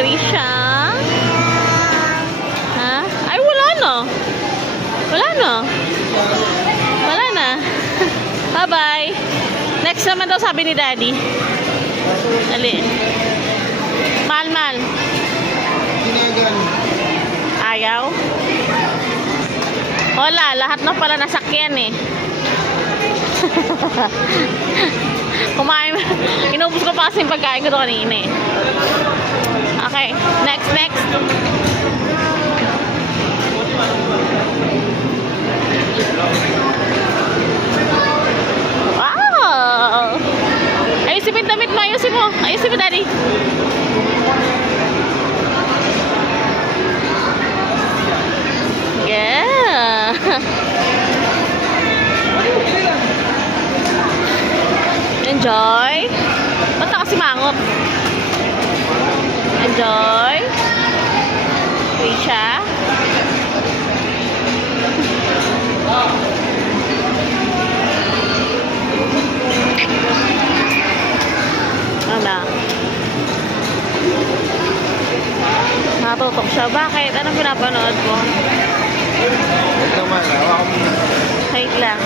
Trisha? Ha? Ay, wala na. Wala na. Wala na. Bye-bye. Next naman daw sabi ni Daddy. Dali. Mal. Ginagan. Ayaw? Wala, lahat na pala nasakyan eh. Kumain. Inubos ko pa kasi yung pagkain ko ito kanina eh. Okay, next. Wow! Ayusin mo yung damit mo, ayusin mo, Daddy. Yeah! Enjoy. Ba't na kasi mangot? Enjoy. Trisha. Ano? Natutok siya. Bakit? Anong pinapanood mo? Ito man, hawakan mo. Wait lang.